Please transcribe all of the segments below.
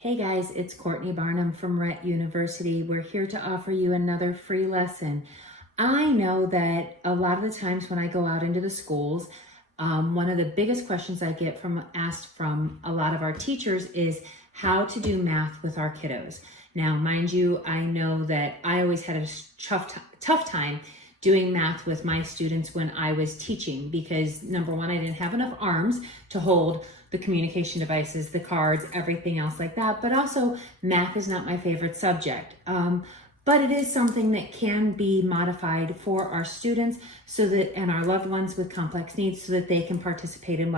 Hey guys, it's Courtney Barnum from Rett University. We're here to offer you another free lesson. I know that a lot of the times when I go out into the schools, one of the biggest questions I get asked from a lot of our teachers is how to do math with our kiddos. Now, mind you, I know that I always had a tough time doing math with my students when I was teaching because number one, I didn't have enough arms to hold the communication devices, the cards, everything else like that. But also math is not my favorite subject. But it is something that can be modified for our students and our loved ones with complex needs so that they can participate in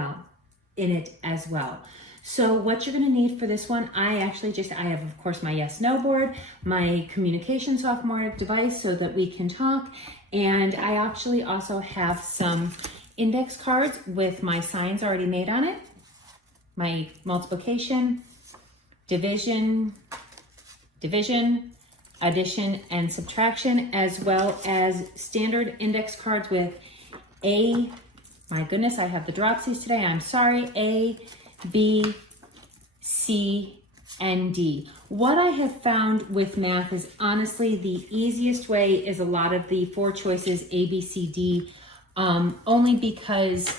it as well. So what you're gonna need for this one, I have of course my yes, no board, my communication sophomore device so that we can talk. And I actually also have some index cards with my signs already made on it. My multiplication, division, addition, and subtraction, as well as standard index cards with my goodness, I have the dropsies today, I'm sorry, A, B, C, and D. What I have found with math is honestly the easiest way is a lot of the 4 choices, A, B, C, D, only because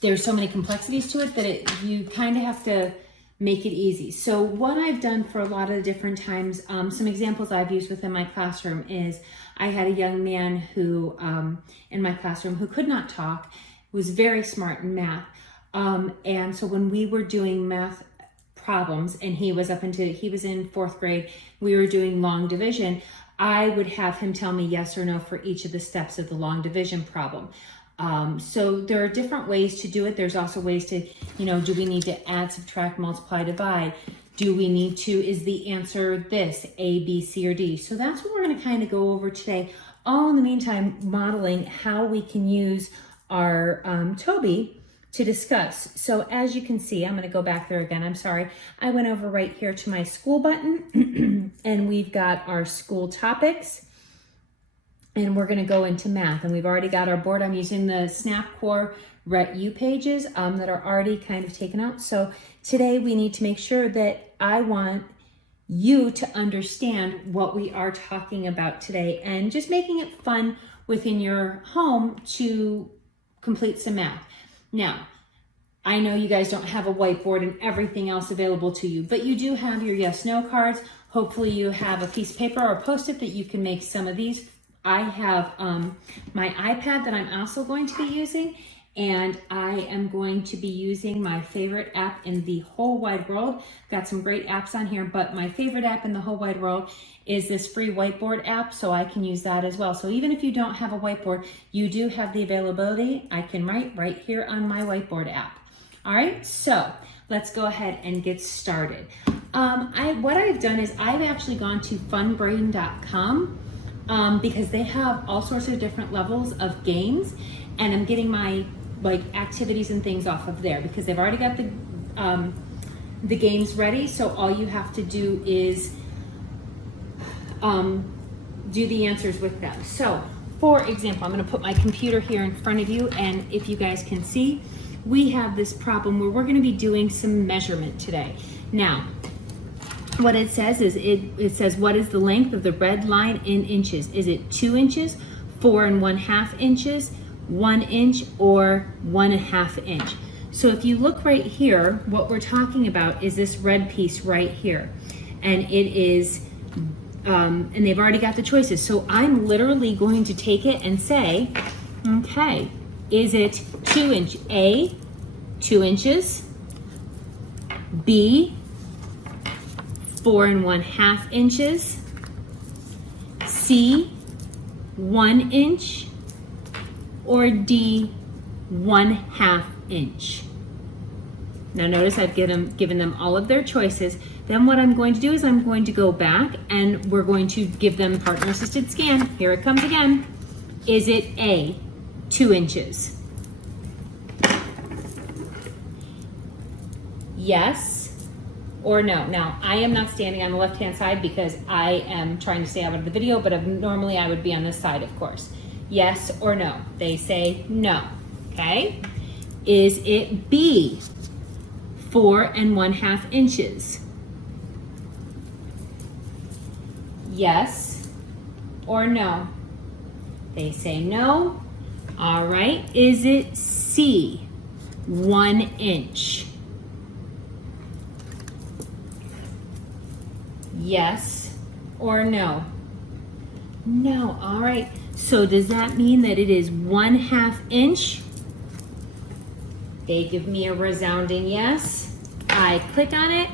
there's so many complexities to it that you kind of have to make it easy. So what I've done for a lot of the different times, some examples I've used within my classroom is I had a young man who, in my classroom who could not talk, was very smart in math. And so when we were doing math problems and he was in 4th grade, we were doing long division, I would have him tell me yes or no for each of the steps of the long division problem. So there are different ways to do it. There's also ways to, do we need to add, subtract, multiply, divide? Is the answer this, A, B, C, or D? So that's what we're going to kind of go over today. All in the meantime, modeling how we can use our Toby to discuss. So as you can see, I'm going to go back there again. I'm sorry. I went over right here to my school button and we've got our school topics. And we're going to go into math, and we've already got our board. I'm using the SnapCore Rett U pages that are already kind of taken out. So today we need to make sure that I want you to understand what we are talking about today and just making it fun within your home to complete some math. Now, I know you guys don't have a whiteboard and everything else available to you, but you do have your yes, no cards. Hopefully you have a piece of paper or a Post-it that you can make some of these. I have my iPad that I'm also going to be using, and I am going to be using my favorite app in the whole wide world. Got some great apps on here, but my favorite app in the whole wide world is this free whiteboard app, so I can use that as well. So even if you don't have a whiteboard, you do have the availability. I can write right here on my whiteboard app. All right, so let's go ahead and get started. What I've done is I've actually gone to funbrain.com. Because they have all sorts of different levels of games, and I'm getting my activities and things off of there because they've already got the games ready. So all you have to do is do the answers with them. So for example, I'm going to put my computer here in front of you, and if you guys can see, we have this problem where we're going to be doing some measurement today. Now, what it says is, it says, what is the length of the red line in inches? Is it 2 inches, 4 1/2 inches, 1 inch, or 1/2 inch? So if you look right here, what we're talking about is this red piece right here. And it is, and they've already got the choices. So I'm literally going to take it and say, okay, is it 2 inch? A, 2 inches, B, 4 1/2 inches, C, 1 inch, or D, 1/2 inch. Now notice I've given them all of their choices. Then what I'm going to do is I'm going to go back and we're going to give them partner assisted scan. Here it comes again. Is it A, 2 inches? Yes or no? Now, I am not standing on the left-hand side because I am trying to stay out of the video, but normally I would be on this side, of course. Yes or no? They say no, okay? Is it B, 4 1/2 inches? Yes or no? They say no. All right, is it C, 1 inch? Yes or no? No, all right. So does that mean that it is 1/2 inch? They give me a resounding yes. I click on it.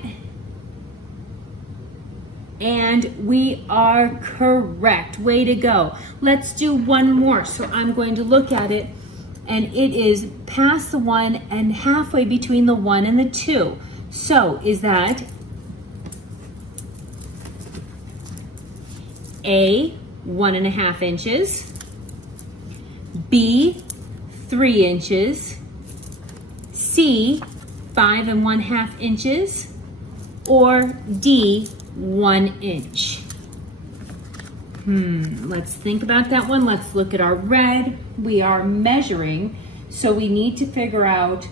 And we are correct. Way to go. Let's do one more. So I'm going to look at it, and it is past the 1 and halfway between the 1 and the 2. So is that A, 1 1/2 inches, B, 3 inches, C, 5 1/2 inches, or D, 1 inch? Let's think about that one. Let's look at our red. We are measuring, so we need to figure out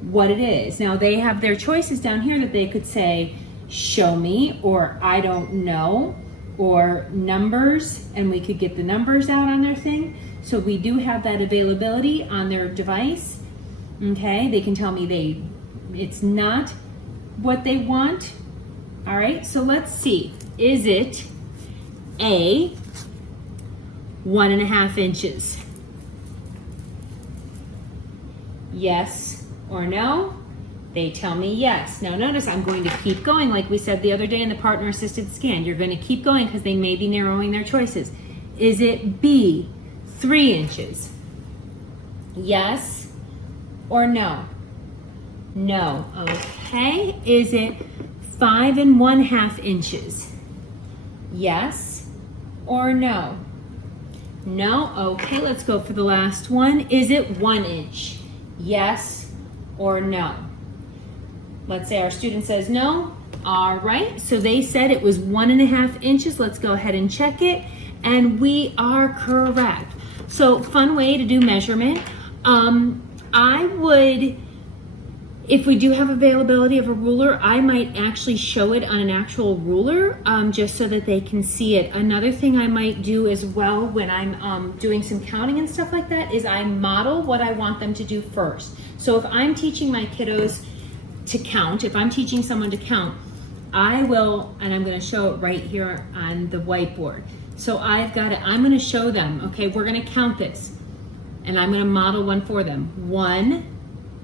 what it is. Now they have their choices down here that they could say, show me, or I don't know, or numbers, and we could get the numbers out on their thing. So we do have that availability on their device. Okay, they can tell me it's not what they want. All right, so let's see. Is it A, 1 1/2 inches? Yes or no? They tell me yes. Now notice I'm going to keep going like we said the other day in the partner assisted scan. You're going to keep going because they may be narrowing their choices. Is it B, 3 inches? Yes or no? No. Okay. Is it 5 1/2 inches? Yes or no? No. Okay, let's go for the last one. Is it 1 inch? Yes or no? Let's say our student says no. All right, so they said it was 1 1/2 inches. Let's go ahead and check it, and we are correct. So fun way to do measurement. I would, if we do have availability of a ruler, I might actually show it on an actual ruler, just so that they can see it. Another thing I might do as well when I'm doing some counting and stuff like that is I model what I want them to do first. So if I'm teaching my kiddos to count, if I'm teaching someone to count, I will, and I'm going to show it right here on the whiteboard. So I've got it, I'm going to show them, okay, we're going to count this, and I'm going to model one for them. 1,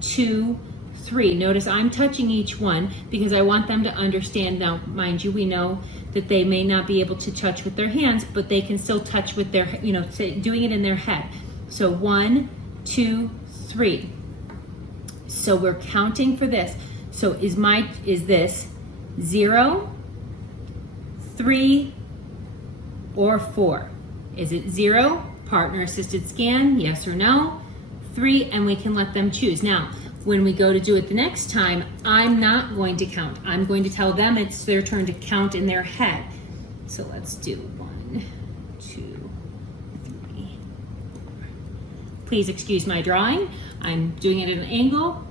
2, 3. Notice I'm touching each one because I want them to understand. Now, mind you, we know that they may not be able to touch with their hands, but they can still touch with their, doing it in their head. So 1, 2, 3. So we're counting for this. So is this 0, 3, or 4? Is it 0? Partner assisted scan, yes or no? 3, and we can let them choose. Now, when we go to do it the next time, I'm not going to count. I'm going to tell them it's their turn to count in their head. So let's do 1, 2, 3, 4. Please excuse my drawing. I'm doing it at an angle.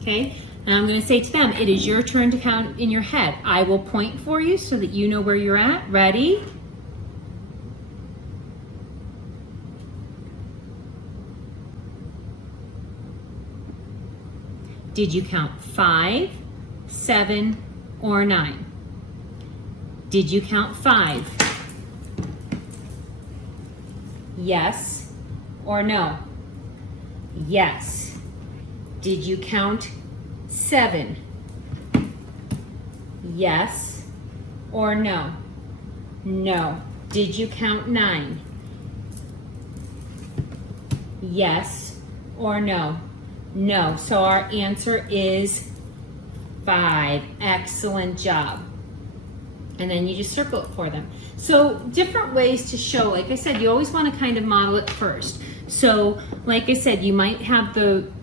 Okay, and I'm going to say to them, it is your turn to count in your head. I will point for you so that you know where you're at. Ready? Did you count 5, 7, or 9? Did you count 5? Yes or no? Yes. Did you count 7? Yes or no? No. Did you count 9? Yes or no? No. So our answer is 5. Excellent job. And then you just circle it for them. So different ways to show, like I said, you always want to kind of model it first. So like I said, you might have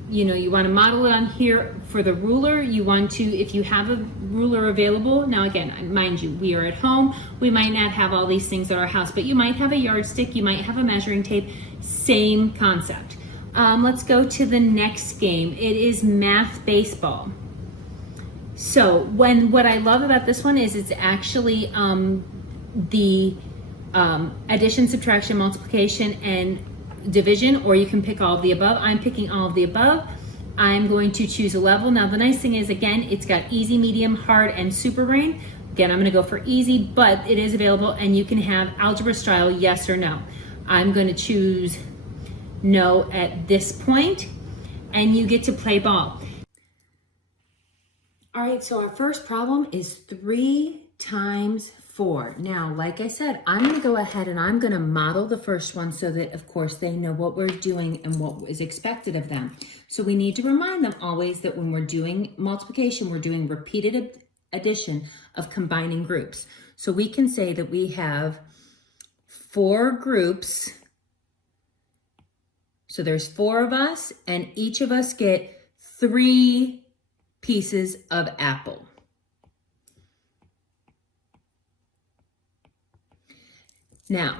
you want to model it on here for the ruler. You want to, if you have a ruler available, now again, mind you, we are at home. We might not have all these things at our house, but you might have a yardstick, you might have a measuring tape, same concept. Let's go to the next game. It is math baseball. So what I love about this one is it's actually the addition, subtraction, multiplication, and division, or you can pick all of the above. I'm picking all of the above. I'm going to choose a level. Now the nice thing is, again, it's got easy, medium, hard, and super brain. Again, I'm gonna go for easy, but it is available, and you can have algebra style, yes or no. I'm gonna choose no at this point, and you get to play ball. All right, so our first problem is 3 times 4. Now, like I said, I'm gonna go ahead and I'm gonna model the first one so that, of course, they know what we're doing and what is expected of them. So we need to remind them always that when we're doing multiplication, we're doing repeated addition of combining groups. So we can say that we have 4 groups. So there's 4 of us, and each of us get 3 pieces of apple. Now,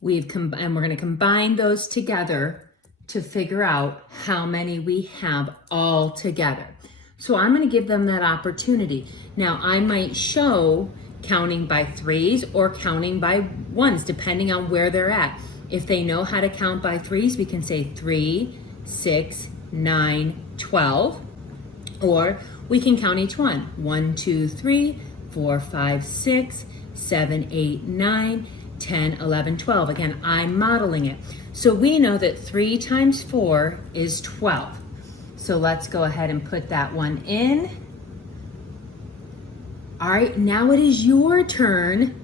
we're going to combine those together to figure out how many we have all together. So I'm going to give them that opportunity. Now, I might show counting by 3s or counting by 1s, depending on where they're at. If they know how to count by 3s, we can say 3, 6, 9, 12. Or we can count each one. 1, 2, 3, 4, 5, 6, 7, 8, 9, 10, 11, 12. Again, I'm modeling it. So we know that 3 times 4 is 12. So let's go ahead and put that one in. All right, now it is your turn.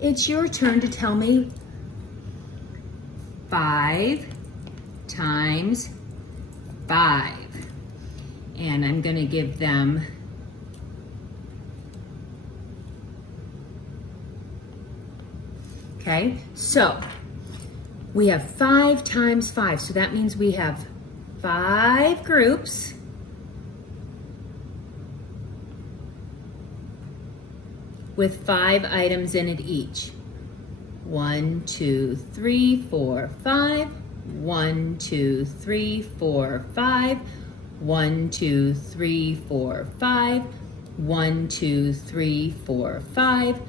It's your turn to tell me 5 times 5. And I'm gonna give them okay, so we have 5 times 5. So that means we have 5 groups with 5 items in it each. 1, 2, 3, 4, 5. 1, 2, 3, 4, 5. 1, 2, 3, 4, 5. 1, 2, 3, 4, 5.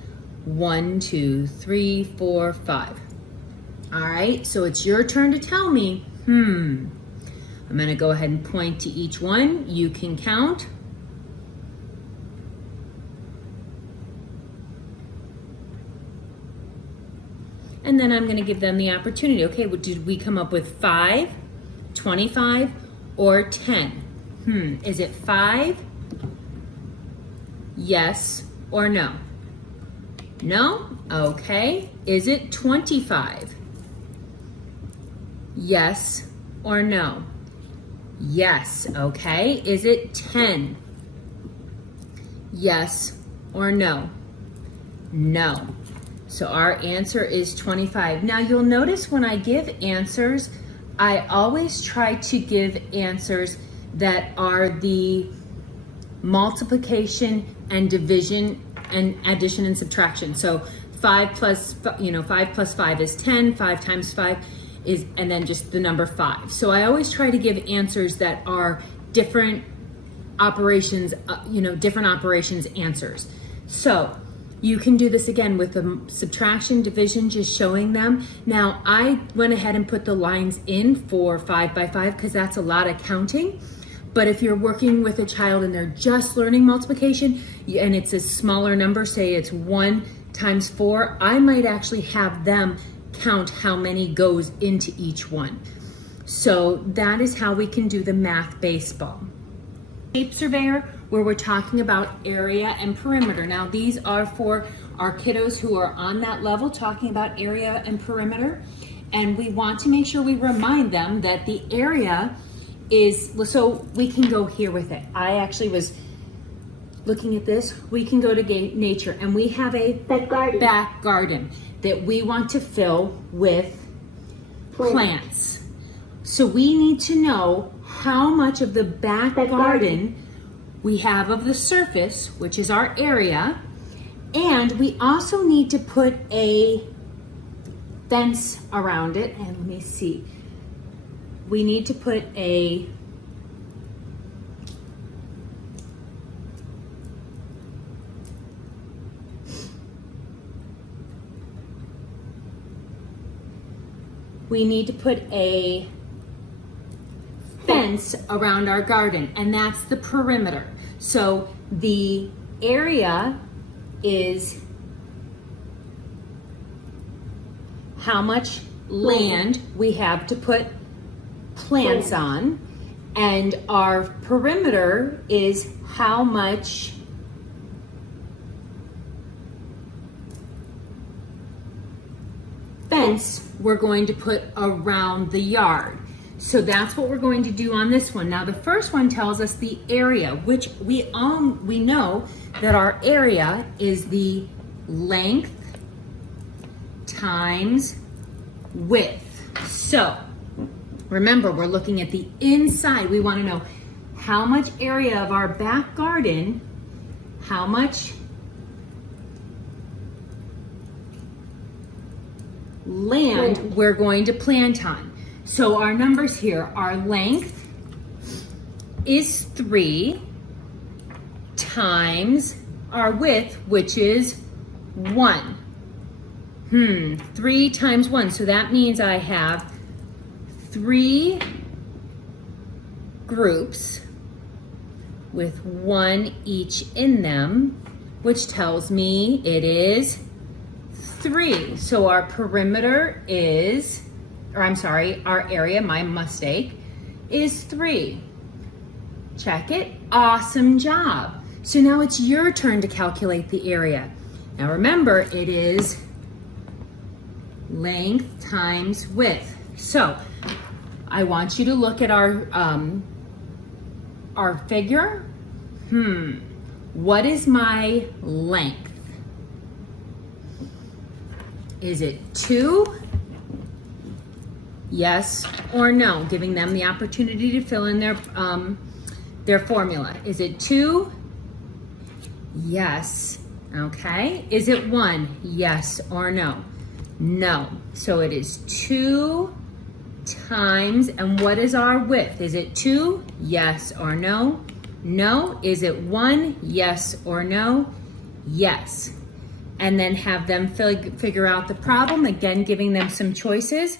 1, 2, 3, 4, 5. All right, so it's your turn to tell me, I'm gonna go ahead and point to each one. You can count. And then I'm gonna give them the opportunity. Okay, well, did we come up with 5, 25, or 10? Is it 5? Yes or no? No? Okay. Is it 25? Yes or no? Yes. Okay. Is it 10? Yes or no? No. So our answer is 25. Now you'll notice when I give answers, I always try to give answers that are the multiplication and division and addition and subtraction. So 5 plus 5 is 10, 5 times 5 is, and then just the number 5. So I always try to give answers that are different operations, different operations answers. So you can do this again with the subtraction, division, just showing them. Now I went ahead and put the lines in for 5 by 5 because that's a lot of counting. But if you're working with a child and they're just learning multiplication and it's a smaller number, say it's 1 times 4, I might actually have them count how many goes into each one. So that is how we can do the math baseball. Shape surveyor, where we're talking about area and perimeter. Now these are for our kiddos who are on that level, talking about area and perimeter. And we want to make sure we remind them that the area is, so we can go here with it. I actually was looking at this. We can go to nature and we have a back garden that we want to fill with plants. So we need to know how much of the back garden we have of the surface, which is our area, and we also need to put a fence around it. And let me see. we need to put a fence around our garden, and that's the perimeter. So the area is how much land we have to put plants on, and our perimeter is how much fence we're going to put around the yard. So that's what we're going to do on this one. Now the first one tells us the area, which we know that our area is the length times width. So remember, we're looking at the inside. We want to know how much area of our back garden, how much land we're going to plant on. So our numbers here, our length is 3 times our width, which is 1. 3 times 1. So that means I have 3 groups with 1 each in them, which tells me it is 3. So our perimeter is, our area, my mistake, is 3. Check it. Awesome job. So now it's your turn to calculate the area. Now remember, it is length times width. So I want you to look at our figure. What is my length? Is it 2? Yes or no? Giving them the opportunity to fill in their formula. Is it 2? Yes. Okay. Is it 1? Yes or no? No. So it is 2 times, and what is our width? Is it 2? Yes or no? No. Is it 1? Yes or no? Yes. And then have them figure out the problem, again giving them some choices,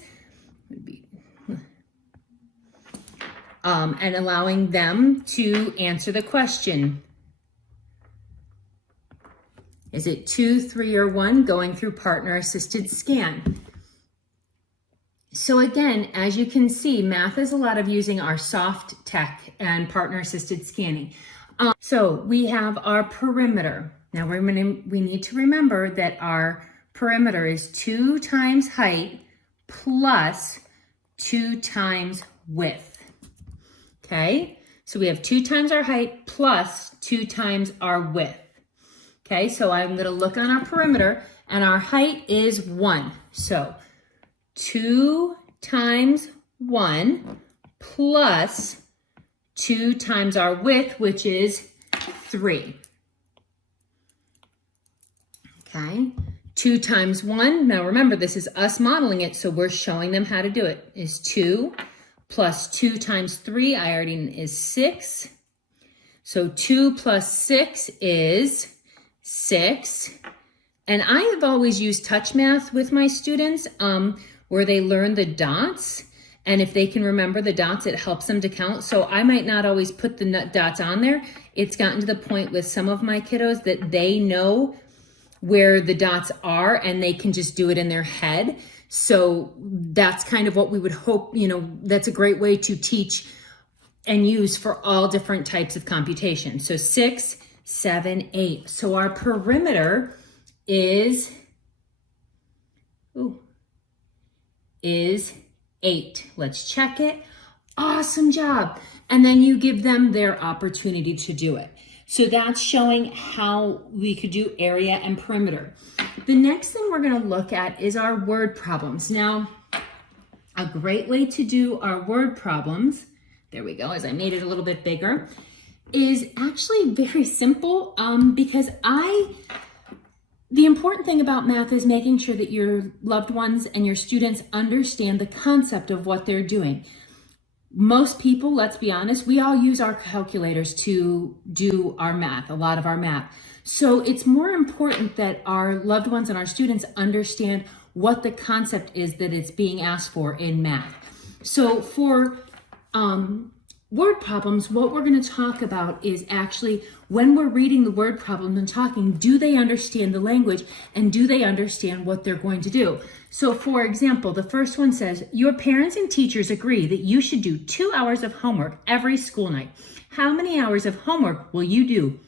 and allowing them to answer the question. Is it 2, 3, or 1? Going through partner-assisted scan. So again, as you can see, math is a lot of using our soft tech and partner-assisted scanning. So we have our perimeter. Now we need to remember that our perimeter is 2 times height plus 2 times width. Okay, so we have 2 times our height plus 2 times our width. Okay, so I'm going to look on our perimeter, and our height is 1. So 2 times 1 plus 2 times our width, which is 3. Okay, 2 times 1. Now remember, this is us modeling it, so we're showing them how to do it. Is 2 plus 2 times 3, I already is 6. So 2 plus 6 is 6. And I have always used touch math with my students where they learn the dots. And if they can remember the dots, it helps them to count. So I might not always put the dots on there. It's gotten to the point with some of my kiddos that they know where the dots are and they can just do it in their head. So that's kind of what we would hope, that's a great way to teach and use for all different types of computation. So 6, 7, 8. So our perimeter is 8. Let's check it. Awesome job. And then you give them their opportunity to do it. So that's showing how we could do area and perimeter. The next thing we're going to look at is our word problems. Now, a great way to do our word problems, there we go, as I made it a little bit bigger, is actually very simple because the important thing about math is making sure that your loved ones and your students understand the concept of what they're doing. Most people, let's be honest, we all use our calculators to do our math, a lot of our math. So it's more important that our loved ones and our students understand what the concept is that it's being asked for in math. So for word problems, what we're going to talk about is actually when we're reading the word problem and talking, do they understand the language and do they understand what they're going to do? So for example, the first one says, your parents and teachers agree that you should do 2 hours of homework every school night. How many hours of homework will you do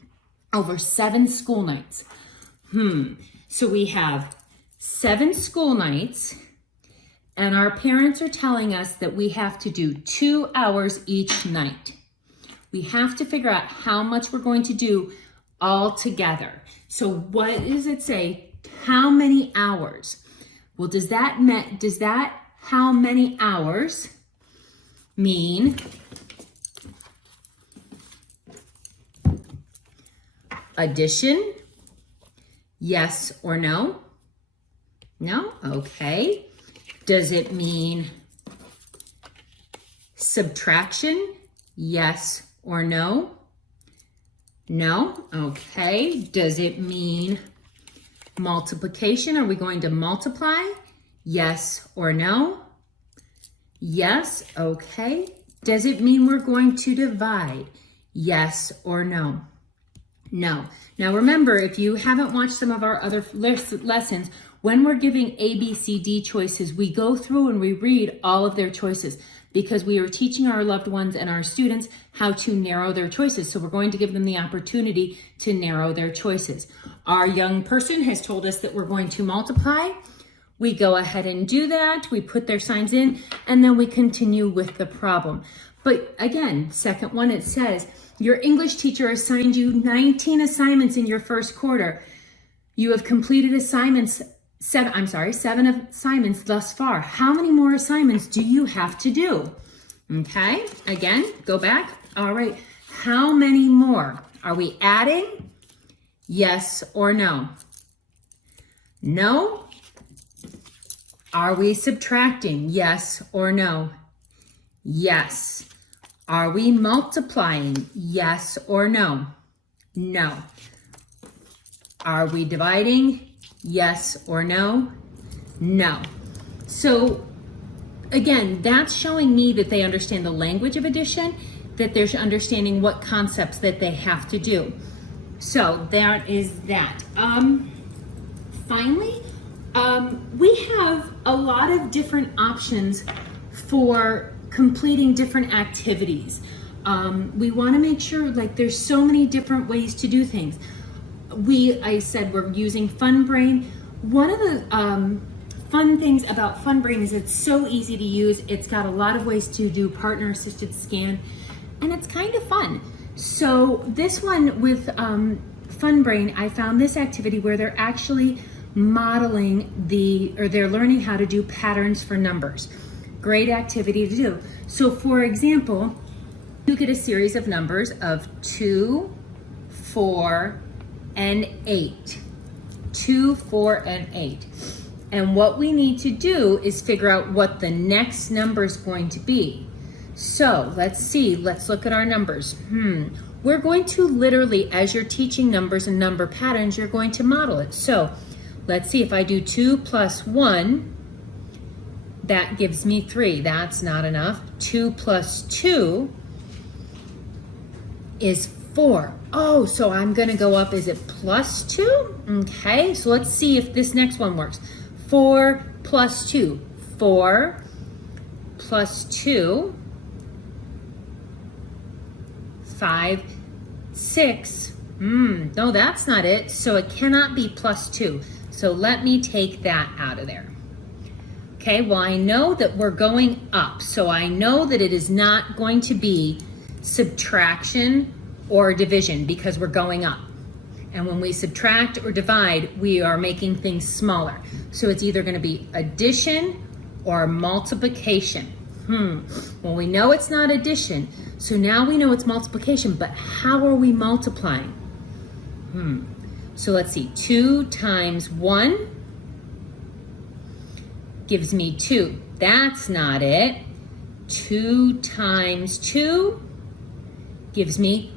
over 7 school nights? So we have 7 school nights, and our parents are telling us that we have to do 2 hours each night. We have to figure out how much we're going to do all together. So what does it say? How many hours? Well, does that how many hours mean addition? Yes or no? No? Okay. Does it mean subtraction? Yes or no? No? Okay. Does it mean multiplication? Are we going to multiply? Yes or no? Yes. Okay. Does it mean we're going to divide? Yes or no? No. Now remember, if you haven't watched some of our other lessons, when we're giving A, B, C, D choices, we go through and we read all of their choices because we are teaching our loved ones and our students how to narrow their choices. So we're going to give them the opportunity to narrow their choices. Our young person has told us that we're going to multiply. We go ahead and do that. We put their signs in and then we continue with the problem. But again, second one, it says, your English teacher assigned you 19 assignments in your first quarter. You have completed seven assignments thus far. How many more assignments do you have to do? Okay, again, go back. All right, how many more? Are we adding? Yes or no? No? Are we subtracting? Yes or no? Yes. Are we multiplying? Yes or no? No. Are we dividing? Yes or no? No. So again, that's showing me that they understand the language of addition, that they're understanding what concepts that they have to do. So that is that. Finally, we have a lot of different options for completing different activities. We want to make sure, like, there's so many different ways to do things. I said we're using Fun Brain. One of the fun things about Fun Brain is it's so easy to use. It's got a lot of ways to do partner assisted scan, and it's kind of fun. So this one with Fun Brain, I found this activity where they're actually modeling they're learning how to do patterns for numbers. Great activity to do. So for example, you get a series of numbers of 2, 4, and 8. 2, 4, and 8. And what we need to do is figure out what the next number is going to be. So let's see, let's look at our numbers. We're going to literally, as you're teaching numbers and number patterns, you're going to model it. So let's see, if I do 2 plus 1, that gives me 3. That's not enough. 2 plus 2 is 4. Oh, so I'm gonna go up, is it plus 2? Okay, so let's see if this next one works. 4 plus 2. 4 plus 2. 5, 6. No, that's not it. So it cannot be plus 2. So let me take that out of there. Okay, well, I know that we're going up, so I know that it is not going to be subtraction or division because we're going up. And when we subtract or divide, we are making things smaller. So it's either going to be addition or multiplication. Well, we know it's not addition, so now we know it's multiplication, but how are we multiplying? So let's see, 2 times 1 gives me 2. That's not it. 2 times 2 gives me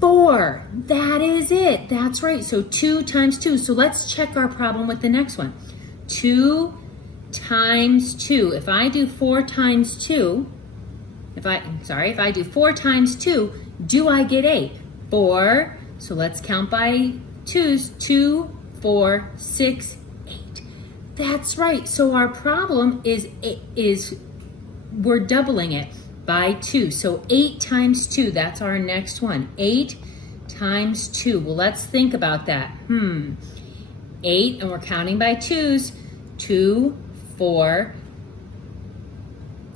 4. That is it. That's right. So 2 times 2. So let's check our problem with the next one. 2 times 2. If I do 4 times 2, if I do 4 times 2, do I get 8? 4. So let's count by 2's. 2, 4, 6, 8. That's right. So our problem is we're doubling it by 2. So 8 times 2, that's our next one. 8 times 2. Well, let's think about that. 8, and we're counting by 2's. 2, 4,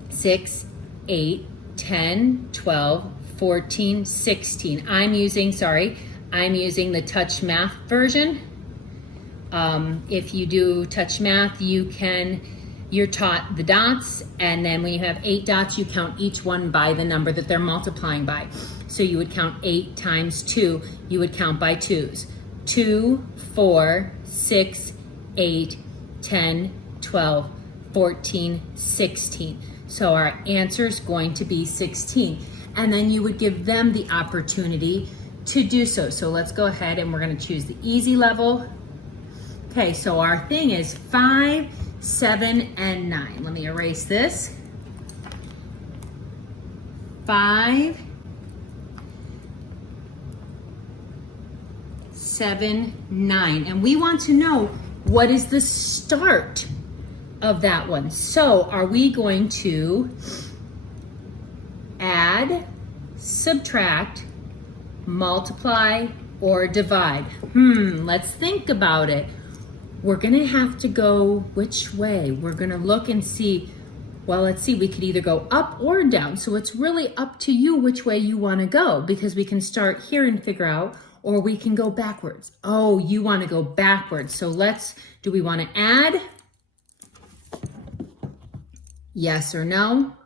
6, 8, 10, 12, 14, 16. I'm using the Touch Math version. If you do Touch Math, you're taught the dots, and then when you have 8 dots, you count each one by the number that they're multiplying by. So you would count 8 times 2, you would count by 2's. 2, 4, 6, 8, 10, 12, 14, 16. So our answer is going to be 16. And then you would give them the opportunity to do so. So let's go ahead and we're going to choose the easy level. Okay, so our thing is 5, 7, and 9. Let me erase this. 5, 7, 9. And we want to know what is the start of that one. So are we going to add, subtract, multiply, or divide? Let's think about it. We're gonna have to go which way? We're gonna look and see, well, let's see, we could either go up or down. So it's really up to you which way you wanna go, because we can start here and figure out, or we can go backwards. Oh, you wanna go backwards. So do we wanna add? Yes or no?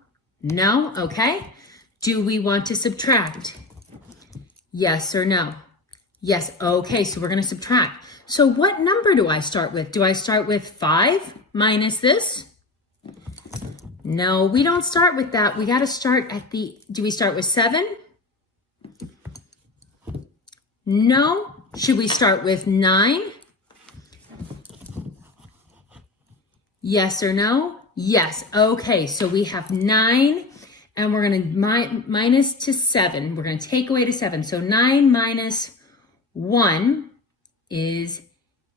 No, okay. Do we want to subtract? Yes or no? Yes, okay, so we're gonna subtract. So what number do I start with? Do I start with 5 minus this? No, we don't start with that. We gotta start do we start with 7? No. Should we start with 9? Yes or no? Yes, okay, so we have 9 and we're gonna minus to 7. We're gonna take away to 7. So 9 minus 1 is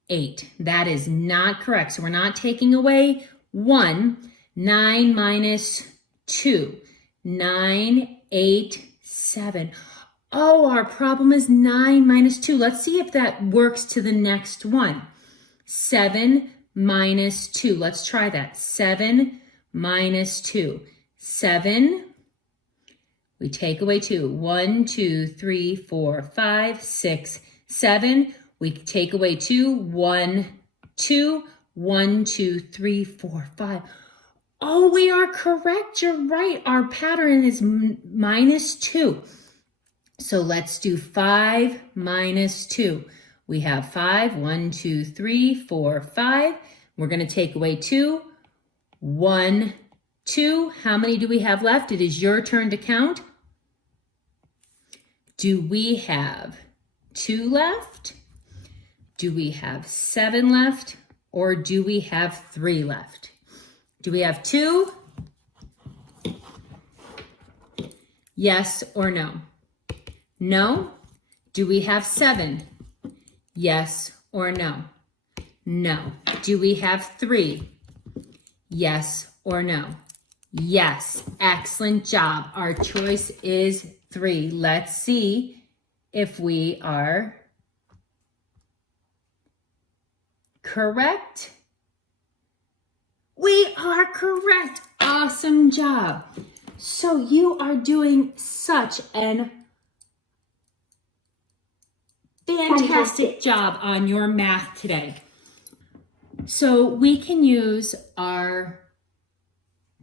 8. That is not correct. So we're not taking away 1. 9 minus 2. 9, 8, 7. Oh, our problem is 9 minus 2. Let's see if that works to the next one. 7 minus 2. Let's try that. 7 minus 2. 7. We take away 2. 1, 2, 3, 4, 5, 6, 7. We take away 2. 1, 2. 1, 2, 3, 4, 5. Oh, we are correct. You're right. Our pattern is minus 2. So let's do 5 minus 2. We have 5. 1, 2, 3, 4, 5. We're going to take away 2. 1, 2. How many do we have left? It is your turn to count. Do we have 2 left? Do we have 7 left? Or do we have 3 left? Do we have 2? Yes or no? No? Do we have 7? Yes or no? No. Do we have 3? Yes or no? Yes. Excellent job. Our choice is 3. Let's see if we are correct. We are correct. Awesome job. So you are doing such an fantastic job on your math today. So we can use our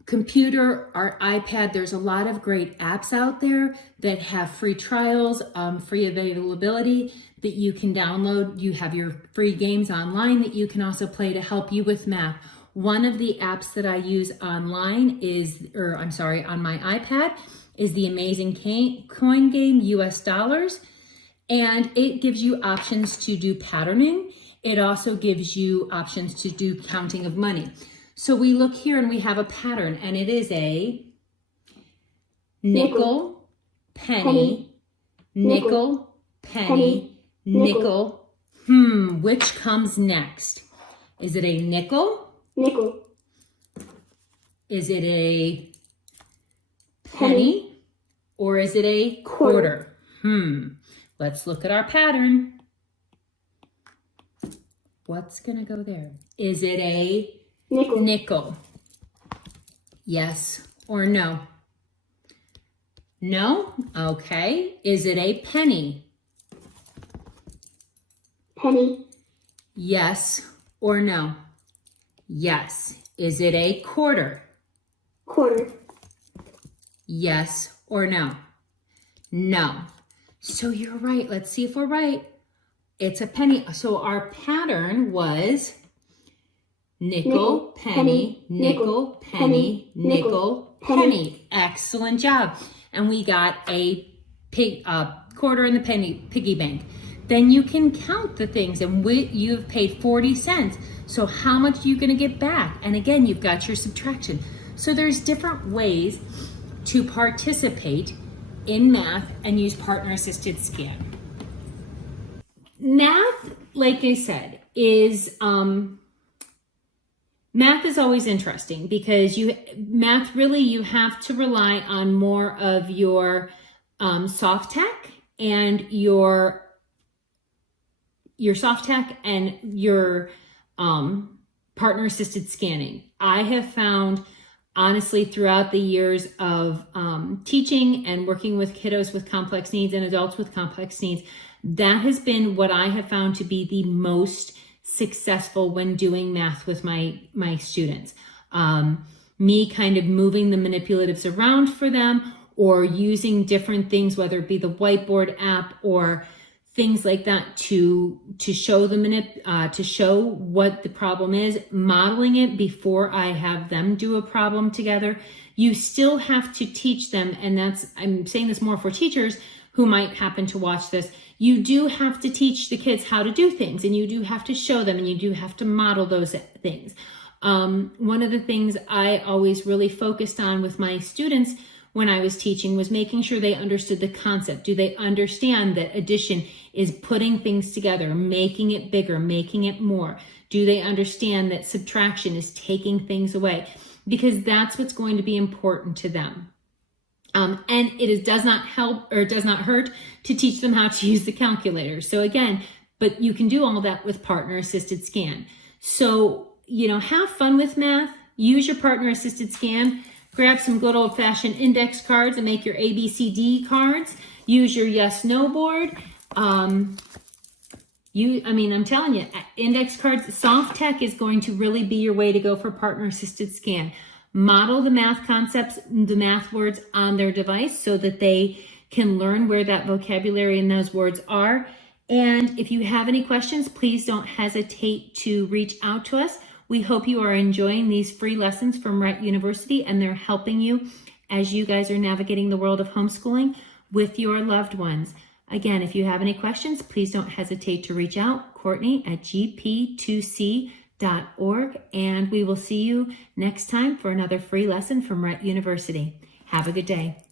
computer, our iPad. There's a lot of great apps out there that have free trials, free availability that you can download. You have your free games online that you can also play to help you with math. One of the apps that I use online on my iPad is the Amazing Coin Game US Dollars. And it gives you options to do patterning. It also gives you options to do counting of money. So we look here and we have a pattern, and it is a nickel, penny, nickel, penny, nickel. Which comes next? Is it a nickel? Nickel. Is it a penny? Or is it a quarter? Let's look at our pattern. What's gonna go there? Is it a nickel? Yes or no? No? Okay. Is it a penny? Penny. Yes or no? Yes. Is it a quarter? Quarter. Yes or no? No. So you're right. Let's see if we're right. It's a penny. So our pattern was nickel, penny, nickel, penny, nickel, penny. Excellent job. And we got a quarter in the penny piggy bank. Then you can count the things, and you've paid 40 cents. So how much are you going to get back? And again, you've got your subtraction. So there's different ways to participate in math and use partner-assisted scan. Math, like I said, is math is always interesting because you have to rely on more of your soft tech and your soft tech and your partner-assisted scanning. I have found, honestly, throughout the years of teaching and working with kiddos with complex needs and adults with complex needs, that has been what I have found to be the most successful when doing math with my students. Me kind of moving the manipulatives around for them, or using different things, whether it be the whiteboard app or things like that to show to show what the problem is, modeling it before I have them do a problem together. You still have to teach them, and I'm saying this more for teachers who might happen to watch this. You do have to teach the kids how to do things, and you do have to show them, and you do have to model those things. One of the things I always really focused on with my students when I was teaching was making sure they understood the concept. Do they understand that addition is putting things together, making it bigger, making it more? Do they understand that subtraction is taking things away? Because that's what's going to be important to them. And does not help or does not hurt to teach them how to use the calculator. So again, but you can do all that with partner-assisted scan. So, have fun with math, use your partner-assisted scan. Grab some good old-fashioned index cards and make your ABCD cards. Use your yes/no board. I'm telling you, index cards, soft tech is going to really be your way to go for partner-assisted scan. Model the math concepts, the math words on their device so that they can learn where that vocabulary and those words are. And if you have any questions, please don't hesitate to reach out to us. We hope you are enjoying these free lessons from Rett University, and they're helping you as you guys are navigating the world of homeschooling with your loved ones. Again, if you have any questions, please don't hesitate to reach out, Courtney at gp2c.org, and we will see you next time for another free lesson from Rett University. Have a good day.